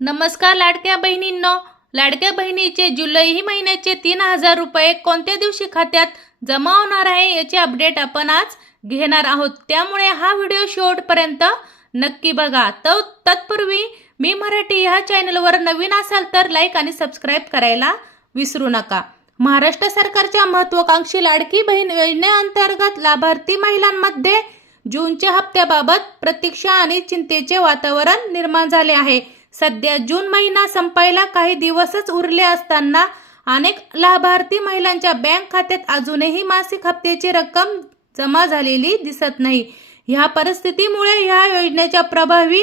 नमस्कार लाडक्या बहिणींनो. लाडक्या बहिणीचे जुलै महिन्याचे तीन हजार रुपये कोणत्या दिवशी खात्यात जमा होणार आहे याचे अपडेट आपण आज घेणार आहोत. त्यामुळे हा व्हिडिओ शेवटपर्यंत नक्की बघा. तर तत्पूर्वी मी मराठी ह्या चॅनलवर नवीन असाल तर लाईक आणि सबस्क्राईब करायला विसरू नका. महाराष्ट्र सरकारच्या महत्वाकांक्षी लाडकी बहीण योजनेअंतर्गत लाभार्थी महिलांमध्ये जूनच्या हप्त्याबाबत प्रतीक्षा आणि चिंतेचे वातावरण निर्माण झाले आहे. सध्या जून महिना संपायला काही दिवसच उरले असताना अनेक लाभार्थी महिलांच्या बँक खात्यात अजूनही मासिक हप्त्याची रक्कम जमा झालेली दिसत नाही. ह्या परिस्थितीमुळे ह्या योजनेच्या प्रभावी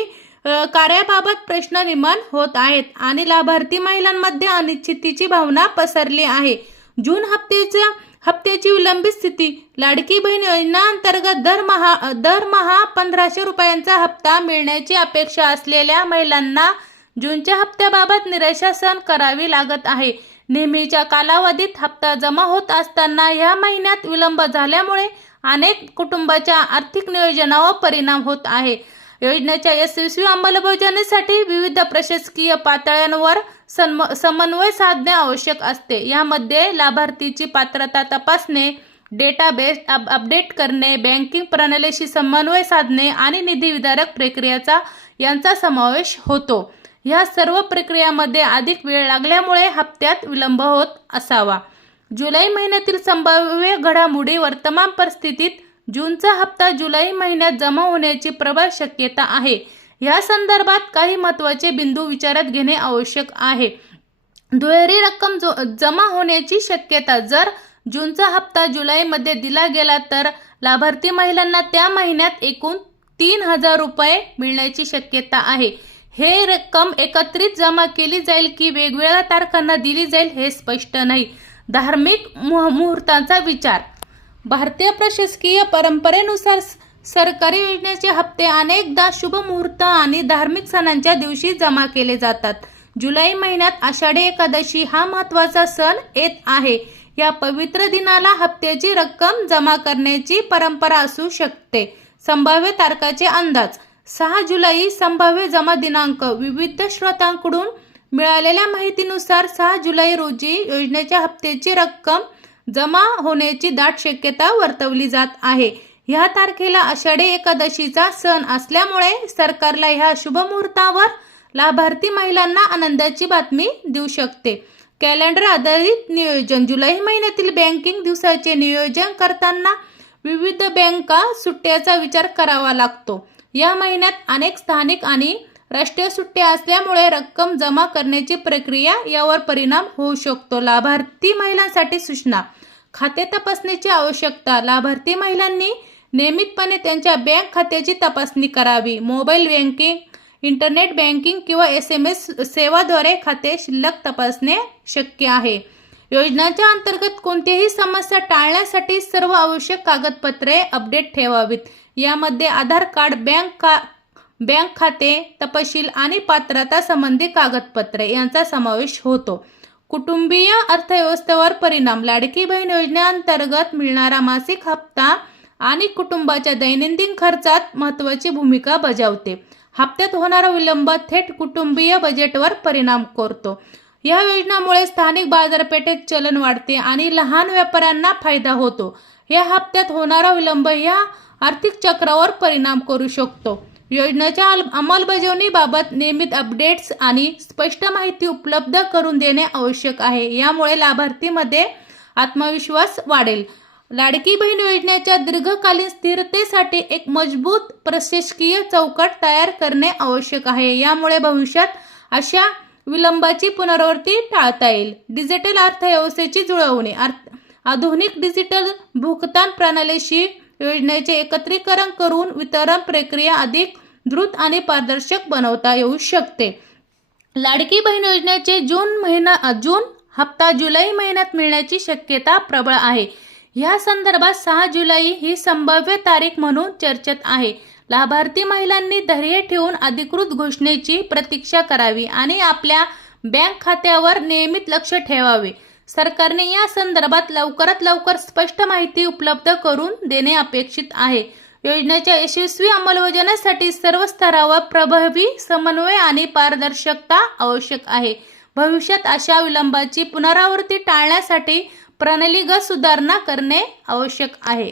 कार्याबाबत प्रश्न निर्माण होत आहेत आणि लाभार्थी महिलांमध्ये अनिश्चितीची भावना पसरली आहे. जून हप्त्याच्या हप्त्याची विलंबित स्थिती. लाडकी बहीण योजनेअंतर्गत दरमहा दरमहा पंधराशे रुपयांचा हप्ता मिळण्याची अपेक्षा असलेल्या महिलांना जूनच्या हप्त्याबाबत निराशा सहन करावी लागत आहे. नेहमीच्या कालावधीत हप्ता जमा होत असताना या महिन्यात विलंब झाल्यामुळे अनेक कुटुंबाच्या आर्थिक नियोजनावर परिणाम होत आहे. योजनेच्या यशस्वी अंमलबजावणीसाठी विविध प्रशासकीय पातळ्यांवर सन्म समन्वय साधणे आवश्यक असते. यामध्ये लाभार्थीची पात्रता तपासणे डेटाबेस अप अपडेट करणे बँकिंग प्रणालीशी समन्वय साधणे आणि निधी विधारक प्रक्रियेचा यांचा समावेश होतो. या सर्व प्रक्रियामध्ये अधिक वेळ लागल्यामुळे हप्त्यात विलंब होत असावा. जुलै महिन्यातील संभाव्य घडामोडी वर्तमान परिस्थितीत जूनचा हप्ता जुलै महिन्यात जमा होण्याची प्रबळ शक्यता आहे. या संदर्भात काही महत्त्वाचे बिंदू विचारात घेणे आवश्यक आहे. दुहेरी रक्कम जो जमा होण्याची शक्यता जर जूनचा हप्ता जुलैमध्ये दिला गेला तर लाभार्थी महिलांना त्या महिन्यात एकूण तीन हजार रुपये मिळण्याची शक्यता आहे. हे रक्कम एकत्रित जमा केली जाईल की वेगवेगळ्या तारखांना दिली जाईल हे स्पष्ट नाही. धार्मिक मुहूर्तांचा विचार. भारतीय प्रशासकीय परंपरेनुसार सरकारी योजनेचे हप्ते अनेकदा शुभ मुहूर्त आणि धार्मिक सणांच्या दिवशी जमा केले जातात. जुलै महिन्यात आषाढी एकादशी हा महत्त्वाचा सण येत आहे. या पवित्र दिनाला हप्त्याची रक्कम जमा करण्याची परंपरा असू शकते. संभाव्य तारखाचे अंदाज. सहा जुलै संभाव्य जमा दिनांक. विविध स्रोतांकडून मिळालेल्या माहितीनुसार सहा जुलै रोजी योजनेच्या हप्त्याची रक्कम जमा होण्याची दाट शक्यता वर्तवली जात आहे. ह्या तारखेला आषाढी एकादशीचा सण असल्यामुळे सरकारला ह्या शुभ मुहूर्तावर लाभार्थी महिलांना आनंदाची बातमी देऊ शकते. कॅलेंडर आधारित नियोजन जुलै महिन्यातील बँकिंग दिवसाचे नियोजन करताना विविध बँका सुट्ट्याचा विचार करावा लागतो. या महिन्यात अनेक स्थानिक आणि राष्ट्रीय सुट्ट्या असल्यामुळे रक्कम जमा करण्याची प्रक्रिया यावर परिणाम होऊ शकतो. लाभार्थी महिलांसाठी सूचना खाते तपासणीची आवश्यकता लाभार्थी महिलांनी नियमितपणे त्यांच्या बँक खात्याची तपासणी करावी. मोबाईल बँकिंग इंटरनेट बँकिंग किंवा एस एम एस सेवाद्वारे खाते शिल्लक तपासणे शक्य आहे. योजनांच्या अंतर्गत कोणतीही समस्या टाळण्यासाठी सर्व आवश्यक कागदपत्रे अपडेट ठेवावीत. यामध्ये आधार कार्ड बँक का बँक खाते तपशील आणि पात्रता संबंधी कागदपत्रे यांचा समावेश होतो. कुटुंबीय अर्थव्यवस्थेवर परिणाम. लाडकी बहीण योजनेअंतर्गत मिळणारा मासिक हप्ता आणि कुटुंबाच्या दैनंदिन खर्चात महत्त्वाची भूमिका बजावते. हप्त्यात होणारा विलंब थेट कुटुंबीय बजेटवर परिणाम करतो. या योजनामुळे स्थानिक बाजारपेठेत चलन वाढते आणि लहान व्यापाऱ्यांना फायदा होतो. या हप्त्यात होणारा विलंब या आर्थिक चक्रावर परिणाम करू शकतो. योजनेच्या अंमलबजावणीबाबत नियमित अपडेट्स आणि स्पष्ट माहिती उपलब्ध करून देणे आवश्यक आहे. यामुळे लाभार्थीमध्ये आत्मविश्वास वाढेल. लाडकी बहीण योजनेच्या दीर्घकालीन स्थिरतेसाठी एक मजबूत प्रशासकीय चौकट तयार करणे आवश्यक आहे. यामुळे भविष्यात अशा विलंबाची पुनरावृत्ती टाळता येईल. डिजिटल अर्थव्यवस्थेची जुळवणी अर्थ आधुनिक डिजिटल भुगतान प्रणालीशी योजनेचे एकत्रीकरण करून वितरण प्रक्रिया अधिक द्रुत आणि पारदर्शक बनवता येऊ शकते. लाडकी बहीण योजनेचे जून महिना जून हप्ता जुलै महिन्यात मिळण्याची शक्यता प्रबळ आहे. या संदर्भात सहा जुलै ही संभाव्य तारीख म्हणून चर्चेत आहे. लाभार्थी महिलांनी धैर्य ठेवून अधिकृत घोषणेची प्रतीक्षा करावी आणि आपल्या बँक खात्यावर नियमित लक्ष ठेवावे. सरकारने या संदर्भात लवकरात लवकर स्पष्ट माहिती उपलब्ध करून देणे अपेक्षित आहे. योजनेच्या यशस्वी अंमलबजावणीसाठी सर्व स्तरावर प्रभावी समन्वय आणि पारदर्शकता आवश्यक आहे. भविष्यात अशा विलंबाची पुनरावृत्ती टाळण्यासाठी प्रणालीगत सुधारणा करणे आवश्यक आहे.